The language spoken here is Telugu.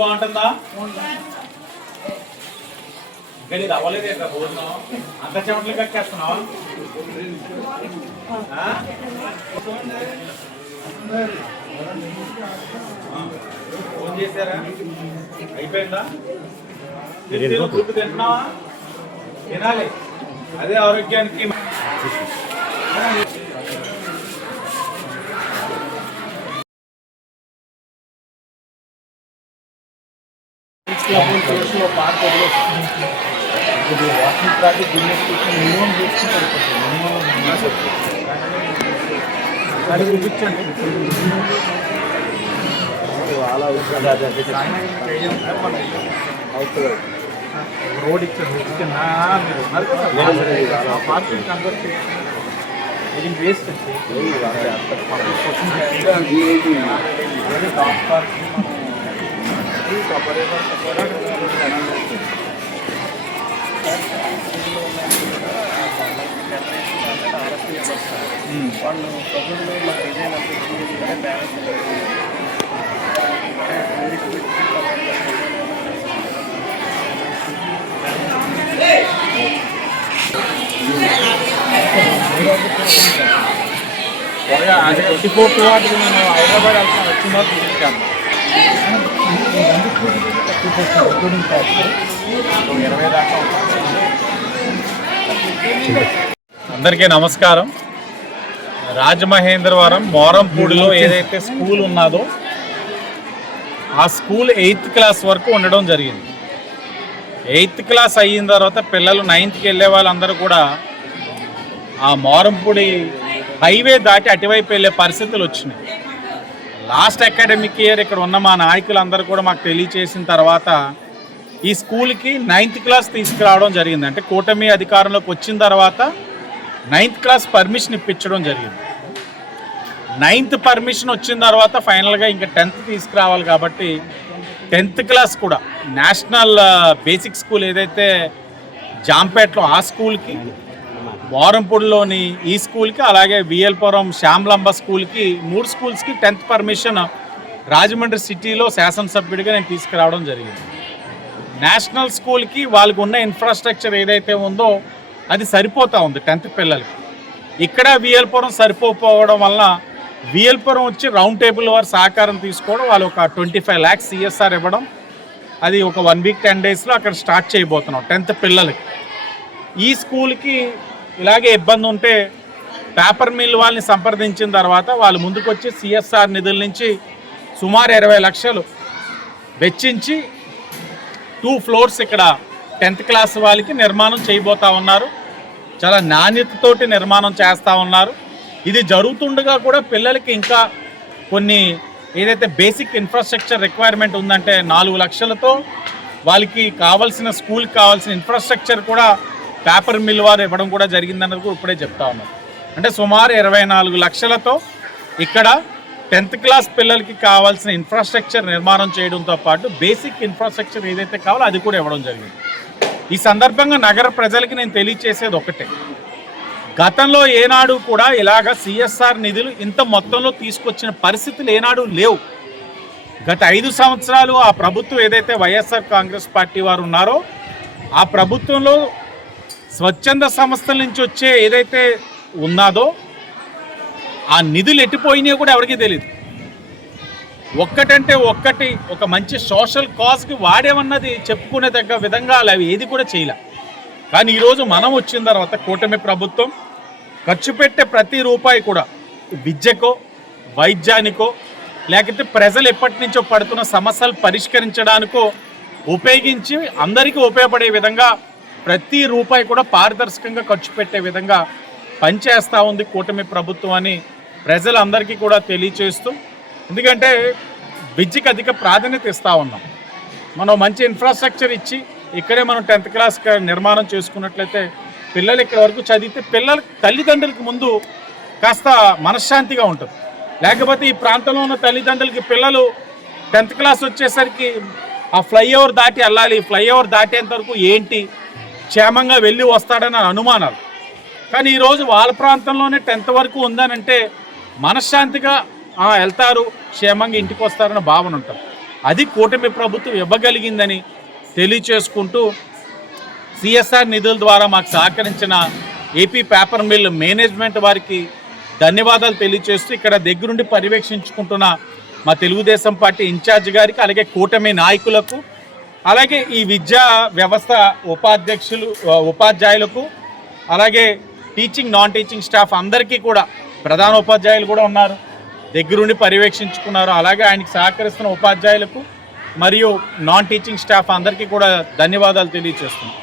బాగుంటుందా? ఇంకా నీది అవ్వలేదు ఎట్లా భోజనం? అంత చెమటలు కక్కేస్తున్నావా? ఫోన్ చేశారా? అయిపోయిందా? ఫుడ్ తింటున్నావా? తినాలి, అదే ఆరోగ్యానికి. పార్క్ వాకింగ్ ట్రాక్ మినిమం అది చూపించండి. రోడ్ ఇచ్చారు, మీరు ఉన్నారు కదా పార్కింగ్ కన్వర్ట్ ఇది వేస్ట్ వాళ్ళు ప్రభుత్వంలో మాకు డిజైన్ బ్యాలెన్స్ త్వరగా అదే 24th వాటికి నేను హైదరాబాద్ వచ్చిందో తీసుకెళ్తాను. 20 దాకా. అందరికీ నమస్కారం. రాజమహేంద్రవరం మోరంపూడిలో ఏదైతే స్కూల్ ఉన్నదో ఆ స్కూల్ 8th క్లాస్ వరకు ఉండడం జరిగింది. 8th క్లాస్ అయిన తర్వాత పిల్లలు 9th వెళ్ళే వాళ్ళందరూ కూడా ఆ మోరంపూడి హైవే దాటి అటువైపు వెళ్ళే పరిస్థితులు వచ్చినాయి. లాస్ట్ అకాడమిక్ ఇయర్ ఇక్కడ ఉన్న మా నాయకులందరూ కూడా మాకు తెలియచేసిన తర్వాత ఈ స్కూల్కి 9th క్లాస్ తీసుకురావడం జరిగింది. అంటే కూటమి అధికారంలోకి వచ్చిన తర్వాత 9th క్లాస్ పర్మిషన్ ఇప్పించడం జరిగింది. 9th పర్మిషన్ వచ్చిన తర్వాత ఫైనల్గా ఇంకా 10th తీసుకురావాలి కాబట్టి 10th క్లాస్ కూడా నేషనల్ బేసిక్ స్కూల్ ఏదైతే జాంపేటలో ఆ స్కూల్కి, మోరంపూడిలోని ఈ స్కూల్కి, అలాగే విఎల్పురం శ్యామలంబ స్కూల్కి 3 స్కూల్స్కి 10th పర్మిషన్ రాజమండ్రి సిటీలో శాసనసభ్యుడిగా నేను తీసుకురావడం జరిగింది. నేషనల్ స్కూల్కి వాళ్ళకు ఉన్న ఇన్ఫ్రాస్ట్రక్చర్ ఏదైతే ఉందో అది సరిపోతూ ఉంది 10th పిల్లలకి. ఇక్కడ విఎల్పురం సరిపోకపోవడం వల్ల విఎల్పురం వచ్చి రౌండ్ టేబుల్ వారి సహకారం తీసుకోవడం, వాళ్ళు ఒక 25 lakhs CSR ఇవ్వడం, అది ఒక 1 week 10 daysలో అక్కడ స్టార్ట్ చేయబోతున్నాం 10th పిల్లలకి. ఈ స్కూల్కి ఇలాగే ఇబ్బంది ఉంటే పేపర్ మిల్ వాళ్ళని సంప్రదించిన తర్వాత వాళ్ళు ముందుకొచ్చి CSR నిధుల నుంచి సుమారు 20 లక్షలు వెచ్చించి 2 floors ఇక్కడ 10th క్లాస్ వాళ్ళకి నిర్మాణం చేయబోతా ఉన్నారు. చాలా నాణ్యతతోటి నిర్మాణం చేస్తూ ఉన్నారు. ఇది జరుగుతుండగా కూడా పిల్లలకి ఇంకా కొన్ని ఏదైతే బేసిక్ ఇన్ఫ్రాస్ట్రక్చర్ రిక్వైర్మెంట్ ఉందంటే 4 లక్షలతో వాళ్ళకి కావాల్సిన స్కూల్కి కావాల్సిన ఇన్ఫ్రాస్ట్రక్చర్ కూడా పేపర్ మిల్ వారు ఇవ్వడం కూడా జరిగిందన్నది కూడా ఇప్పుడే చెప్తా ఉన్నారు. అంటే సుమారు 24 లక్షలతో ఇక్కడ 10th క్లాస్ పిల్లలకి కావాల్సిన ఇన్ఫ్రాస్ట్రక్చర్ నిర్మాణం చేయడంతో పాటు బేసిక్ ఇన్ఫ్రాస్ట్రక్చర్ ఏదైతే కావాలో అది కూడా ఇవ్వడం జరిగింది. ఈ సందర్భంగా నగర ప్రజలకి నేను తెలియచేసేది ఒకటే, గతంలో ఏనాడు కూడా ఇలాగ CSR నిధులు ఇంత మొత్తంలో తీసుకొచ్చిన పరిస్థితులు ఏనాడు లేవు. గత 5 సంవత్సరాలు ఆ ప్రభుత్వం ఏదైతే వైఎస్ఆర్ కాంగ్రెస్ పార్టీ వారు ఉన్నారో ఆ ప్రభుత్వంలో స్వచ్ఛంద సంస్థల నుంచి వచ్చే ఏదైతే ఉన్నదో ఆ నిధులు ఎట్టిపోయినాయో కూడా ఎవరికీ తెలియదు. ఒక్కటంటే ఒక్కటి ఒక మంచి సోషల్ కాజ్కి వాడేమన్నది చెప్పుకునే దగ్గర విధంగా అవి ఏది కూడా చేయలే. కానీ ఈరోజు మనం వచ్చిన తర్వాత కూటమి ప్రభుత్వం ఖర్చు పెట్టే ప్రతి రూపాయి కూడా విద్యకో, వైద్యానికో, లేకపోతే ప్రజలు ఎప్పటి నుంచో పడుతున్న సమస్యలు పరిష్కరించడానికో ఉపయోగించి అందరికీ ఉపయోగపడే విధంగా ప్రతి రూపాయి కూడా పారదర్శకంగా ఖర్చు పెట్టే విధంగా పనిచేస్తూ ఉంది కూటమి ప్రభుత్వం అని ప్రజలందరికీ కూడా తెలియచేస్తూ, ఎందుకంటే విద్యకు అధిక ప్రాధాన్యత ఇస్తూ ఉన్నాం. మనం మంచి ఇన్ఫ్రాస్ట్రక్చర్ ఇచ్చి ఇక్కడే మనం 10th క్లాస్ నిర్మాణం చేసుకున్నట్లయితే పిల్లలు ఇక్కడ వరకు చదివితే పిల్లల తల్లిదండ్రులకి ముందు కాస్త మనశ్శాంతిగా ఉంటుంది. లేకపోతే ఈ ప్రాంతంలో ఉన్న తల్లిదండ్రులకి పిల్లలు 10th క్లాస్ వచ్చేసరికి ఆ ఫ్లైఓవర్ దాటి వెళ్ళాలి, ఫ్లైఓవర్ దాటేంత వరకు ఏంటి క్షేమంగా వెళ్ళి వస్తాడని అనుమానాలు. కానీ ఈరోజు వాళ్ళ ప్రాంతంలోనే 10th వరకు ఉందనంటే మనశ్శాంతిగా వెళ్తారు, క్షేమంగా ఇంటికి వస్తారన్న భావన ఉంటుంది. అది కూటమి ప్రభుత్వం ఇవ్వగలిగిందని తెలియచేసుకుంటూ సిఎస్ఆర్ నిధుల ద్వారా మాకు సహకరించిన ఏపీ పేపర్ మిల్ మేనేజ్మెంట్ వారికి ధన్యవాదాలు తెలియచేస్తూ ఇక్కడ దగ్గరుండి పర్యవేక్షించుకుంటున్న మా తెలుగుదేశం పార్టీ ఇన్ఛార్జ్ గారికి, అలాగే కూటమి నాయకులకు, అలాగే ఈ విద్యా వ్యవస్థ ఉపాధ్యాయులకు, అలాగే టీచింగ్ నాన్ టీచింగ్ స్టాఫ్ అందరికీ కూడా, ప్రధాన ఉపాధ్యాయులు కూడా ఉన్నారు, దగ్గరుండి పర్యవేక్షించుకున్నారు. అలాగే ఆయనకి సహకరిస్తున్న ఉపాధ్యాయులకు మరియు నాన్ టీచింగ్ స్టాఫ్ అందరికీ కూడా ధన్యవాదాలు తెలియజేస్తున్నాం.